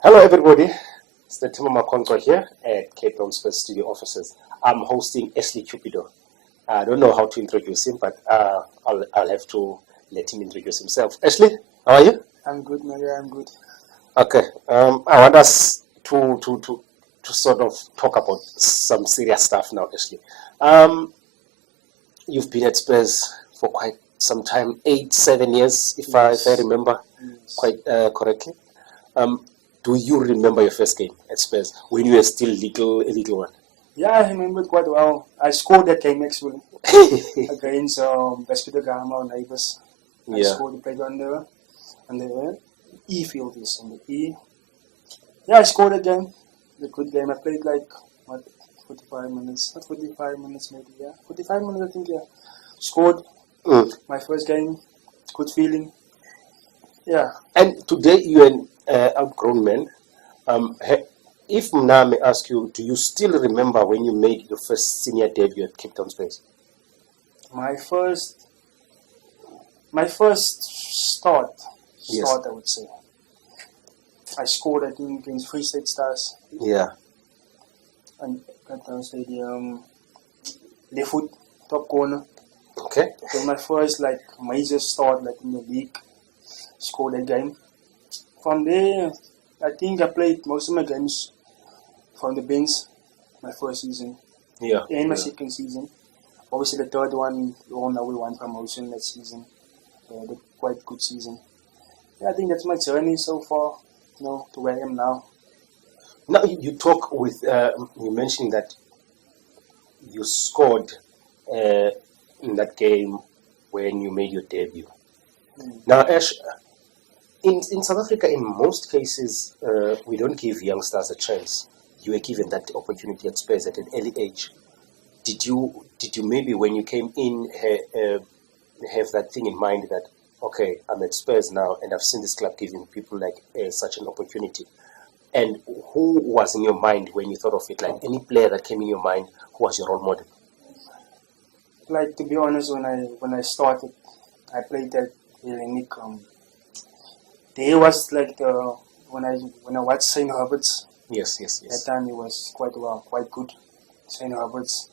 Hello, everybody. It's the Timo Makonko here at Cape Town Spurs studio offices. I'm hosting Ashley Cupido. I don't know how to introduce him, but I'll have to let him introduce himself. Ashley, how are you? I'm good, Maria. I'm good. Okay. I want us to sort of talk about some serious stuff now, Ashley. You've been at Spurs for quite some time, 7 years, if I remember quite correctly. Do you remember your first game at Spurs when you were still a little one? Yeah, I remember it quite well. I scored that game actually against Cupido Gama neighbors. I scored the play on the E field is on the E. Yeah, I scored that game. The good game. I played like 45 minutes. Not 45 minutes maybe, yeah. 45 minutes I think, yeah. Scored my first game. Good feeling. Yeah. And today you're an outgrown man. If now I may ask you, do you still remember when you made your first senior debut at Cape Town Spurs? My first start, I would say. I scored, I think, against Free State Stars. Yeah. And Cape Town Stadium, left foot, top corner. Okay. It was my first major start in the league. Scored that game. From there, I think I played most of my games from the bench. My first season. Yeah. And my second season. Obviously, the third one, we all know we won promotion that season. The quite good season. Yeah, I think that's my journey so far. To where I am now. Now you talk with you mentioning that you scored in that game when you made your debut. Now, Ash, in South Africa, in most cases, we don't give youngsters a chance. You were given that opportunity at Spurs at an early age. Did you maybe when you came in have that thing in mind that, okay, I'm at Spurs now and I've seen this club giving people such an opportunity? And who was in your mind when you thought of it? Like any player that came in your mind, who was your role model? To be honest, when I started, I played at Hellenic. There was when I watched St. Herbert's. Yes. That time it was quite good. St. Herbert's.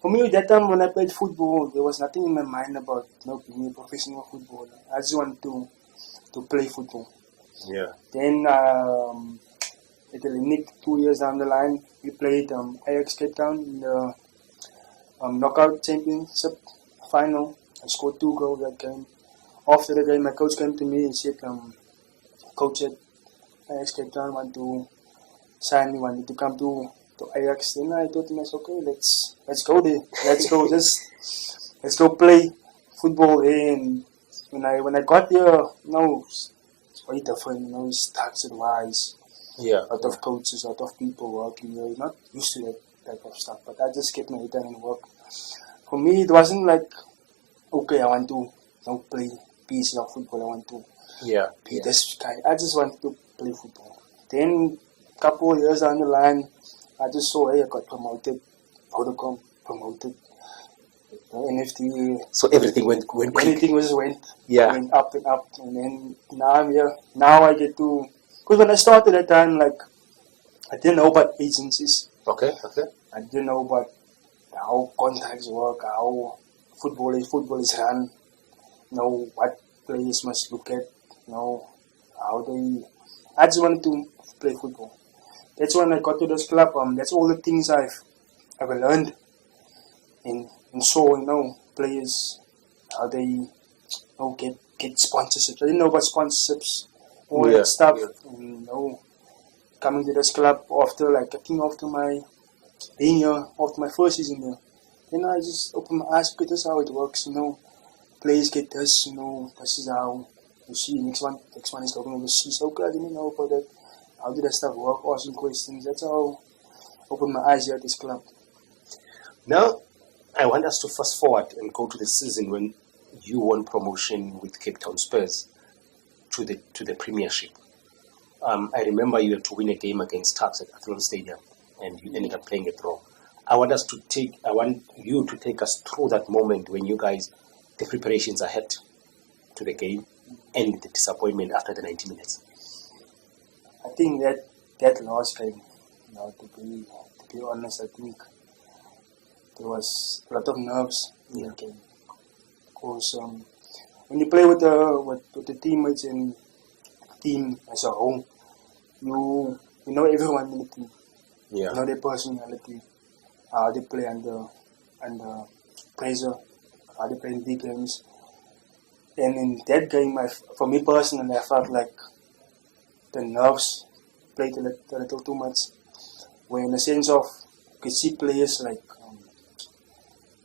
For me, at that time when I played football, there was nothing in my mind about being a professional footballer. I just wanted to play football. Yeah. Then at Hellenic, 2 years down the line, we played Ajax Cape Town in the knockout championship final. I scored 2 goals that game. After the game, my coach came to me and said, Coach at Ajax Cape Town want to sign me, wanted to come to Ajax. Then I told him, okay, let's go there. Let's go play football there. And when I got there, it's quite different. It's structured-wise. Yeah. A lot of coaches, a lot of people working there. Not used to that type of stuff, but I just kept my head down and work. For me, it wasn't okay, I want to play PSL football. I want to be this guy. I just want to play football. Then, a couple of years down the line, I just saw, I got promoted. Vodacom promoted. The NFT. So everything went quick. Everything went went up and up. And then now I'm here. Now I get to... Because when I started that time, I didn't know about agencies. Okay. I didn't know about how contracts work, how football is run, what players must look at, how they... I just wanted to play football. That's when I got to this club. That's all the things I've learned and saw, players, how they get sponsorships. I didn't know about sponsorships, all that stuff. And, coming to this club after, I think after my being here, after my first season here, then I just opened my eyes, okay, this is how it works, players get this, this is how you see, next one is going overseas. Okay, I didn't know about that. How did that stuff work? Asking questions. That's how I opened my eyes here at this club. Now, I want us to fast forward and go to the season when you won promotion with Cape Town Spurs to the Premiership. I remember you had to win a game against Tuks at Athlone Stadium, and you ended up playing a draw. I want you to take us through that moment when you guys, the preparations ahead to the game, and the disappointment after the 90 minutes. I think that last game, to be honest, I think there was a lot of nerves in that game. Because when you play with the teammates and team as a whole, you know everyone in the team. Yeah. You know their personality, how they play under pressure, how they play in big games. And in that game, for me personally, I felt like the nerves played a little too much. Where in the sense of, you could see players like,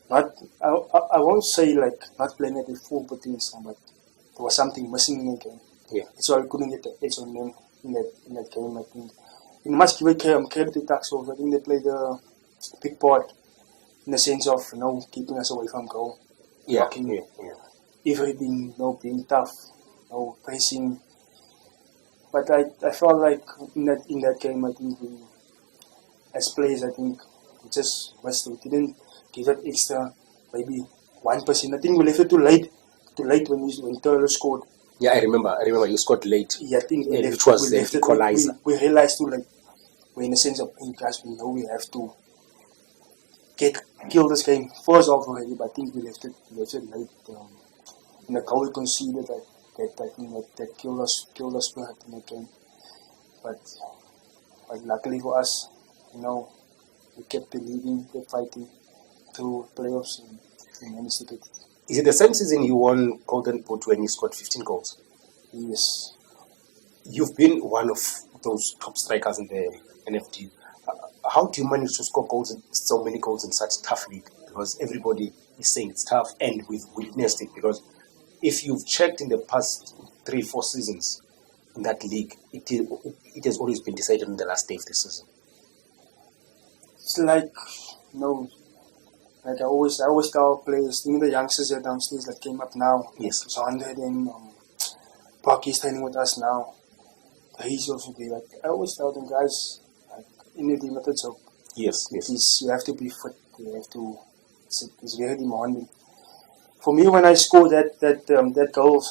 I won't say like not playing at the full potential, but there was something missing in the game. Yeah. So I couldn't get the edge on them in that game, I think. You must give credit to Taxos. I think they played a big part in the sense of, keeping us away from goal. Yeah. Blocking everything, being tough, pressing. But I felt like in that game, I think as players, I think we just missed. We didn't give that extra, maybe 1%. I think we left it too late when Turlo scored. Yeah, I remember you scored late. Yeah, I think it was the equalizer. We realized too late. We're in the sense of, hey guys, we know we have to kill this game first off already, but I think we left it late. In the goal we conceded, that killed us spirit in the game. But luckily for us, we kept believing, kept fighting through playoffs, and we managed to get it. Is it the same season you won Golden Boot when you scored 15 goals? Yes. You've been one of those top strikers in the NFD. How do you manage to score so many goals in such tough league? Because everybody is saying it's tough, and we've witnessed it. Because if you've checked in the past 3-4 seasons in that league, it has always been decided on the last day of the season. It's like, like I always tell players, the youngsters here downstairs that came up now. Yes. Sander and Parky's training with us now. He's also there. Like, I always tell them, guys, like, in the limited job. Yes. You have to be fit. You have to. It's very demanding. For me, when I scored that goal,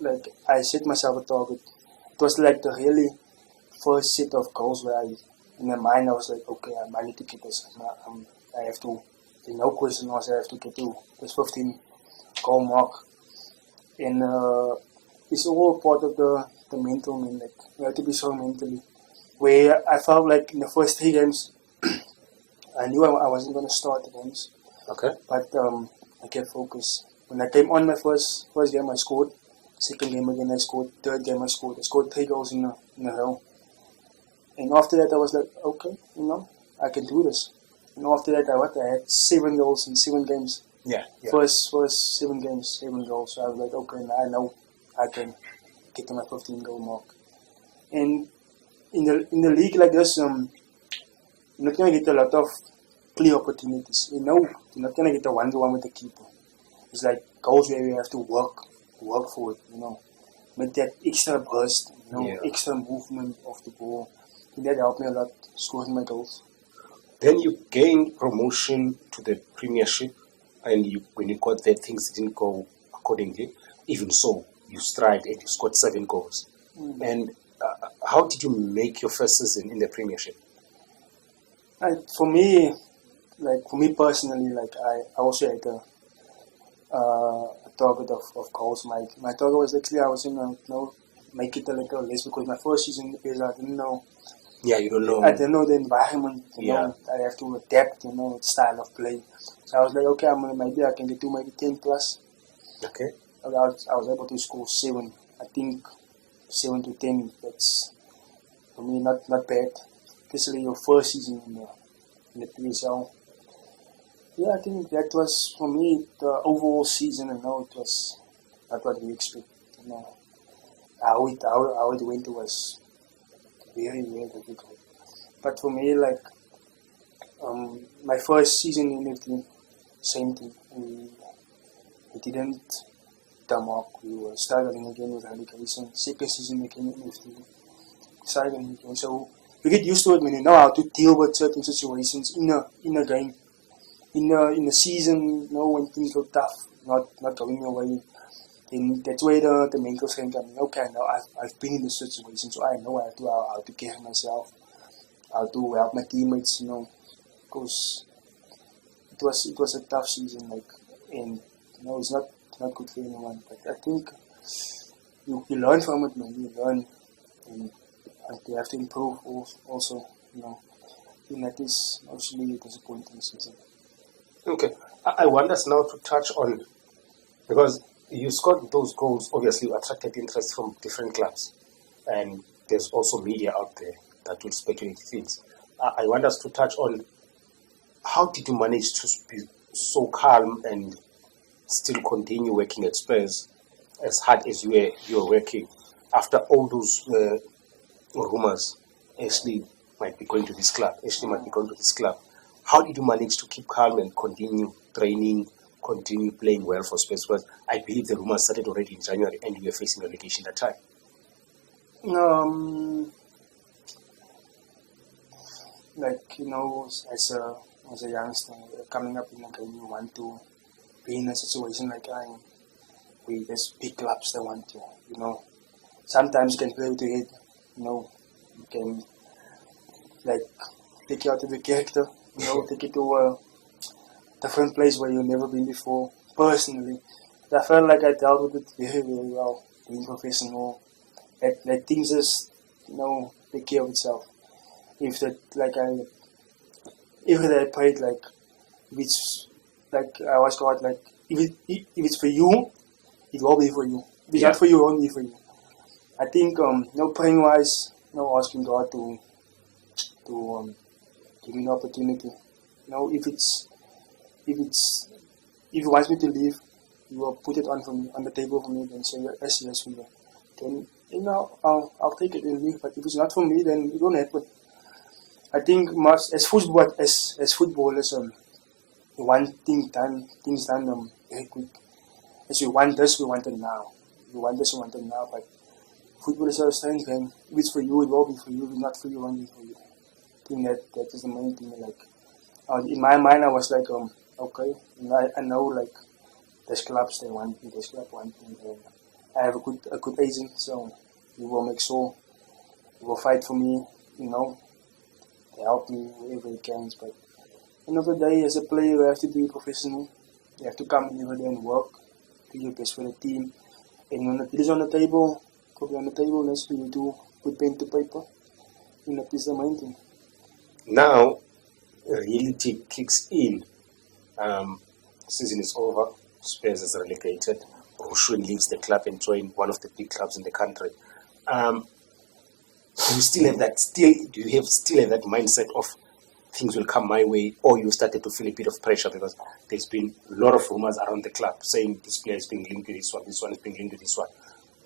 like I set myself a target. It was like the really first set of goals where in my mind I was like, okay, I need to get this. I have to. There's no question else. I have to get to this 15 goal mark, and it's all part of the mental. Man, like you have to be strong mentally. Where I felt like in the first 3 games, I knew I wasn't going to start the games. Okay. But I kept focused. When I came on my first game, I scored. Second game again, I scored. Third game, I scored. I scored 3 goals in a row. And after that, I was like, okay, I can do this. And after that, I had 7 goals in 7 games. Yeah. First 7 games, 7 goals. So I was like, okay, now I know I can get to my 15 goal mark. And in the league like this, you're not going to get a lot of clear opportunities. You're not going to get a 1-to-1 with the keeper. It's like goals where you have to work for it, Make that extra burst, extra movement of the ball. And that helped me a lot scoring my goals. Then you gained promotion to the Premiership, and when you got there, things didn't go accordingly. Even so, you strived and you scored 7 goals. And how did you make your first season in the Premiership? For me personally, like I also had a target of goals. My target was actually I was make it a little less because my first season in the PSL, I didn't know. Yeah, you don't know. I didn't know the environment. I have to adapt. Style of play. So I was like, okay, maybe I can get to maybe 10 plus. Okay. I was able to score 7. I think 7 to 10. That's for me not bad. Especially your first season in the PSL. Yeah, I think that was for me the overall season. It was not what we expected. How it went was very, very difficult. But for me, like my first season in the team, same thing. We didn't come up. We were struggling again with relegation. Second season again in the team, struggling again. So you get used to it when you know how to deal with certain situations in a game, in a season. When things go tough, not going your way. then that's where the mental strength comes. Okay, now I've been in this situation, so I know how to care myself, how to help my teammates, because it was a tough season, and it's not good for anyone. But I think you learn from it, man. You learn, and you have to improve also, and that is actually a disappointing season. Okay, I want us now to touch on, because you scored those goals, obviously you attracted interest from different clubs, and there's also media out there that will speculate things. I want us to touch on, how did you manage to be so calm and still continue working at Spurs as hard as you were working after all those rumors? Ashley might be going to this club. How did you manage to keep calm and continue training, continue playing well for Spurs? Because I believe the rumors started already in January and you were facing relegation at that time. As a youngster coming up in the game, you want to be in a situation like I am, where there's big clubs that want you. Sometimes you can play with your head, you can take you out of the character, take you to a different place where you've never been before. Personally, I felt like I dealt with it very, very well, being professional. Let things just, take care of itself. If I played which I was called if it's for you, it will be for you. If it's not for you, it won't be for you. I think playing wise, asking God to give me an opportunity. If he wants me to leave, he will put it on the table for me and say yes for you. Then I'll take it and leave. But if it's not for me, then it won't happen. I think as footballers, we want things done very quick. As we want this, we want it now. We want this, we want it now. But football is a strange game. If it's for you, it will be for you. If it's not for you, it won't be for you. I think that is the main thing. In my mind, I was okay. I know there's clubs they want me, there's club want me. I have a good agent, so he will make sure he will fight for me. To help me wherever he can. But at the end of the day, as a player, you have to be professional. You have to come in every day and work, do your best for the team. And when it is on the table, copy on the table, that's what you do, put pen to paper. And that is the main thing. Now, reality kicks in. Season is over. Spurs is relegated. Rushwin leaves the club and joins one of the big clubs in the country. Do you still have that? Do you still have that mindset of things will come my way, or you started to feel a bit of pressure because there's been a lot of rumors around the club saying this player is being linked to this one is being linked to this one.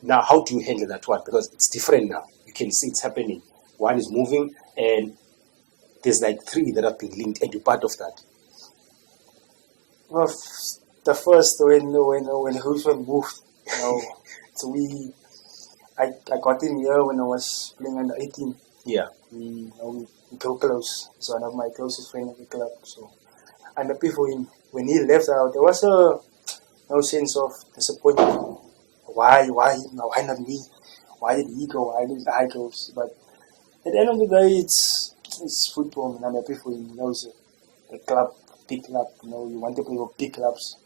Now, how do you handle that one? Because it's different now. You can see it's happening. One is moving, and there's 3 that have been linked, and you're part of that. Well, the first when Rushwin moved, so I got him here when I was playing under 18. Yeah. We go close. He's one of my closest friends at the club. So I'm happy for him. When he left out, there was no sense of disappointment. Why not me? Why did he go? Why did I go? But at the end of the day, it's football, and I'm happy for him. It's a club, big club. You want to play with big clubs.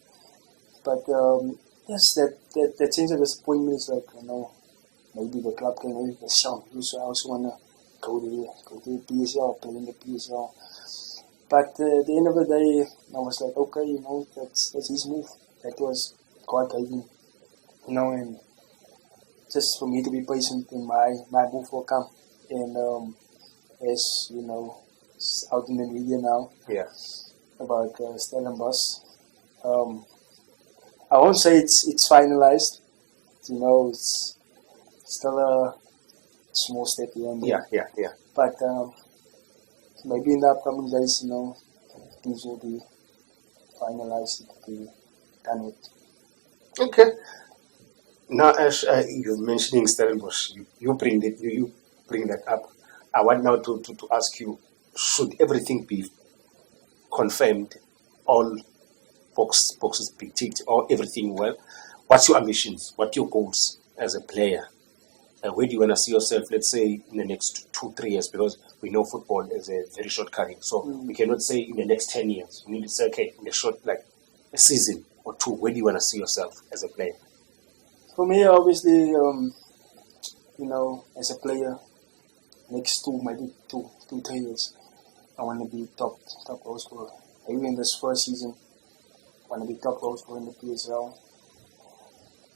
But yes, that sense of disappointment is maybe the club can make a shout. So I also want to go to the PSL, play in the PSL. But at the end of the day, I was okay, that's his move. That was God gave him, and just for me to be patient in my move will come. And as it's out in the media now. Yeah. About Stellenbosch. I won't say it's finalized. It's still a small step here and there. Yeah. But maybe in the upcoming days, things will be finalized. It will be done with. Okay. Now, Ash, you're mentioning Stellenbosch. You bring that up. I want now to ask you: should everything be confirmed, all boxes be ticked, or everything well? what's your ambitions? What are your goals as a player? Where do you want to see yourself, let's say, in the next 2-3 years? Because we know football is a very short career. So we cannot say in the next 10 years. We need to say, okay, in a short, like a season or two, where do you want to see yourself as a player? For me, obviously, as a player, next maybe 3 years, I want to be top goal scorer. Maybe in this first season, I want to be top goal scorer in the PSL.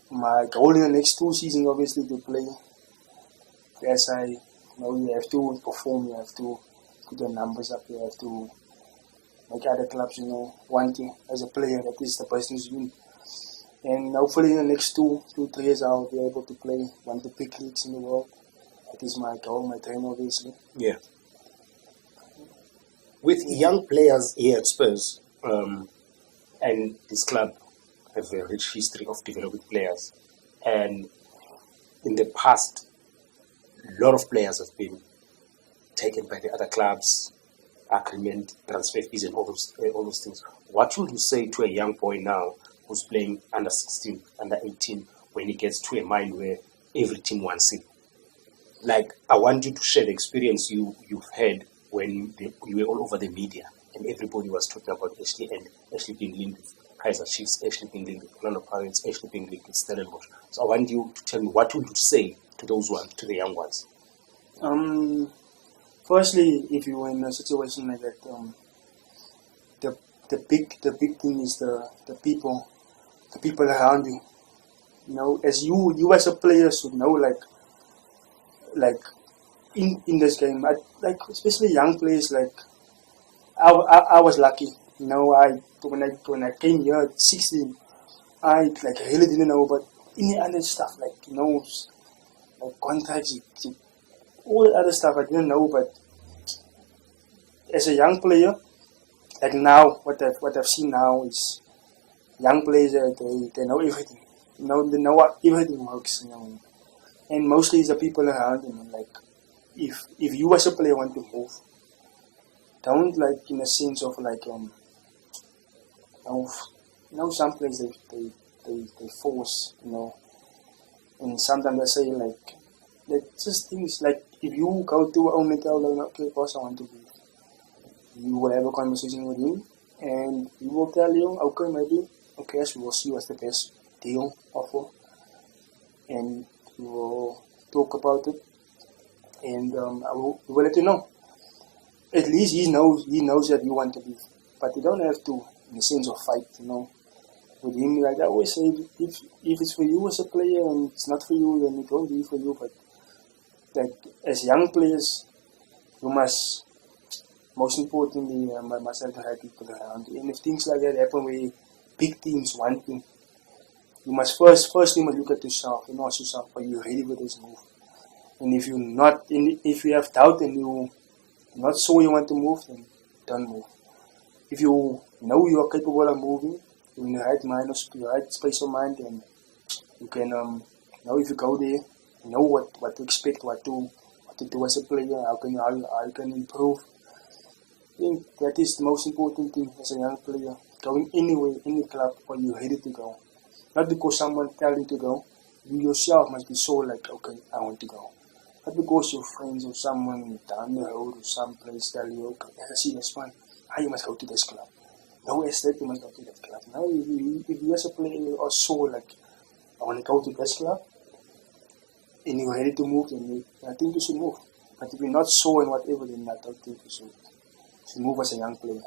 My goal in the next 2 seasons, obviously, to play. As you have to perform, you have to put your numbers up, you have to make other clubs, want you as a player. That is the person you. And hopefully in the next 2-3 years, I'll be able to play one of the big leagues in the world. That is my goal, my dream, obviously. Yeah. With young players here at Spurs, and this club have a rich history of developing players, and in the past, a lot of players have been taken by the other clubs, agreement, transfer fees, and all those things. What would you say to a young boy now who's playing under 16, under 18, when he gets to a mind where every team wants him? Like, I want you to share the experience you've had when you were all over the media and everybody was talking about Ashley being linked with Kaiser Chiefs, Ashley being linked with Orlando Pirates, Ashley being linked with Stellenbosch. So I want you to tell me, what would you say to those ones, to the young ones? Firstly, if you were in a situation like that, the big thing is the people around you. As you as a player should know, like in this game, especially young players. Like I was lucky. When I came here at 16, I really didn't know about any other stuff, like contracts, all the other stuff I didn't know. But as a young player, like now, what I've seen now is young players, they know everything. They know what everything works. And mostly it's the people around you. Like if you as a player want to move, don't in a sense of some players they force, and sometimes they say just things like, if you go to only tell them, okay, boss, I want to leave, you will have a conversation with him and he will tell you, okay, maybe, okay, so we will see what's the best deal offer, and we will talk about it, and we will let you know. At least he knows that you want to leave, but you don't have to, in the sense of fight, with him. Like I always say, if it's for you as a player and it's not for you, then it won't be for you. But as young players, you must, most importantly, must have the right people around you. And if things like that happen where big teams want you, you must firstly look at yourself and ask yourself, are you ready for this move? And if you're not, if you have doubt and you're not sure you want to move, then don't move. If you know you are capable of moving, you're in the right mind, the right space of mind, and you can know if you go there, you know what to expect, what to do as a player, how you can improve. I think that is the most important thing as a young player. Going anywhere, any club, or you're ready to go. Not because someone tells you to go. You yourself must be so okay, I want to go. Not because your friends or someone down the road or someplace tell you, okay, I see that's fine. You must go to this club. No, as that you must go to that club. Now, if you as a player are so I want to go to this club, and you're ready to move, then I think you should move. But if you're not so and whatever, then I don't think you should move as a young player.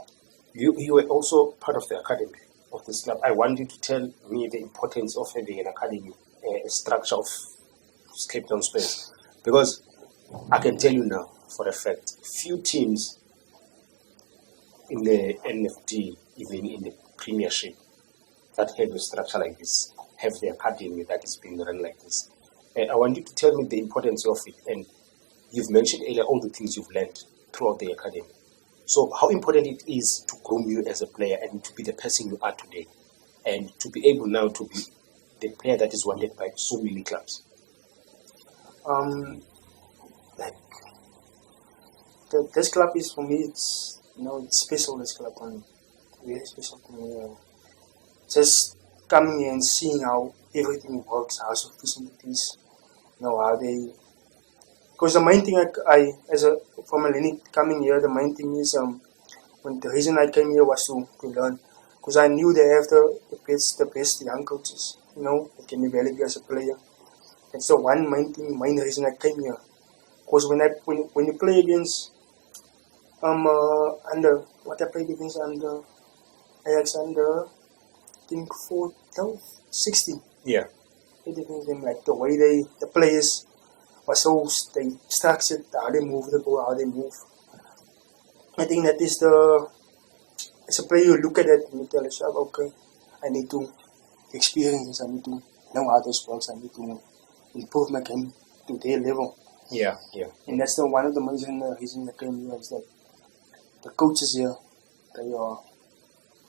You were also part of the academy of this club. I want you to tell me the importance of having an academy, a structure of Cape Town Spurs. Because I can tell you now, for a fact, few teams in the NFD, even in the Premiership, that have a structure like this, have the academy that is being run like this. I want you to tell me the importance of it. And you've mentioned earlier all the things you've learned throughout the academy. So how important it is to groom you as a player and to be the person you are today, and to be able now to be the player that is wanted by so many clubs. This club is, for me, it's it's special. This club, and really special to me. Just coming here and seeing how everything works, how facilities, how they. Because the main thing I as a from a Lenny coming here, the main thing is when the reason I came here was to learn, because I knew they have the best young coaches, that can develop you as a player. That's the one main reason I came here. Because when you play against under what I played against under Ajax under I think 16. Yeah. Played against them, like the way the players were so they structured, how they move the ball, how they move. I think that is as a player you look at it and you tell yourself, okay, I need to experience this, I need to know how this works, I need to improve my game to their level. Yeah. And that's one of the reasons I came here is that the coaches here, they are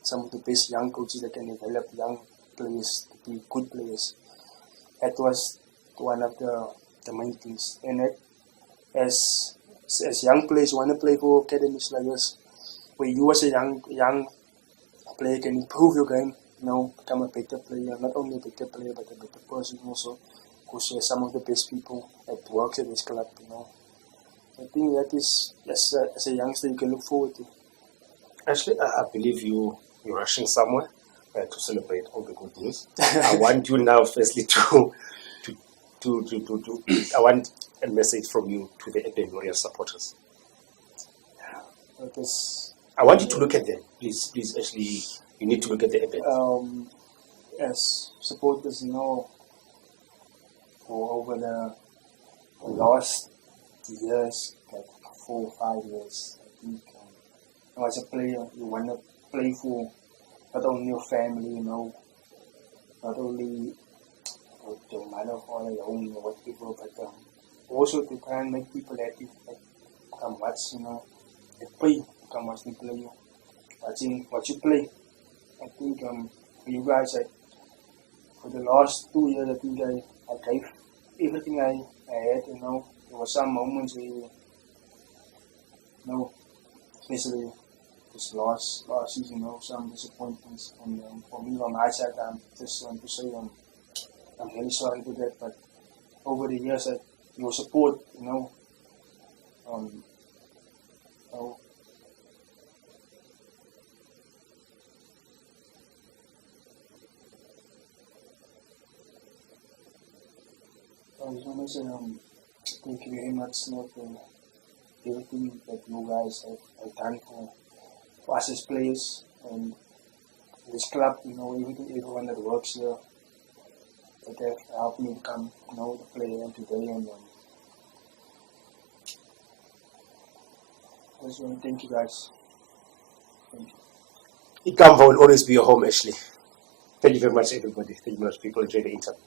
some of the best young coaches that can develop young players to be good players. That was one of the main things. And that, as young players, you want to play for academies like this, where you as a young player can improve your game, become a better player, not only a better player, but a better person also, because you're some of the best people that works at this club, I think that is, as a youngster, you can look forward to. Actually, I believe you're rushing somewhere to celebrate all the good news. I want you now, firstly, to I want a message from you to the Urban Warriors supporters. I want you to look at them, please. Actually, you need to look at the Urban. As supporters, for over the last years, like 4 or 5 years, I think, as a player, you want to play for not only your family, not only your mother, father, your own, what people, but also to try and make people happy, like come watch, they play, come watch them play, watching what you play. I think for you guys, for the last 2 years, I think I gave everything I had, there were some moments where, especially this last season, some disappointments, and for me on my side, I'm just to say I'm really sorry for that, but over the years, your support, I just want to say thank you very much for everything that you guys have done for us as players and this club, everyone that works here, that have helped me become, the player today. And I just want to thank you guys. Thank you. Ikamva will always be your home, Ashley. Thank you very much, everybody. Thank you very much, people. Enjoy the interview.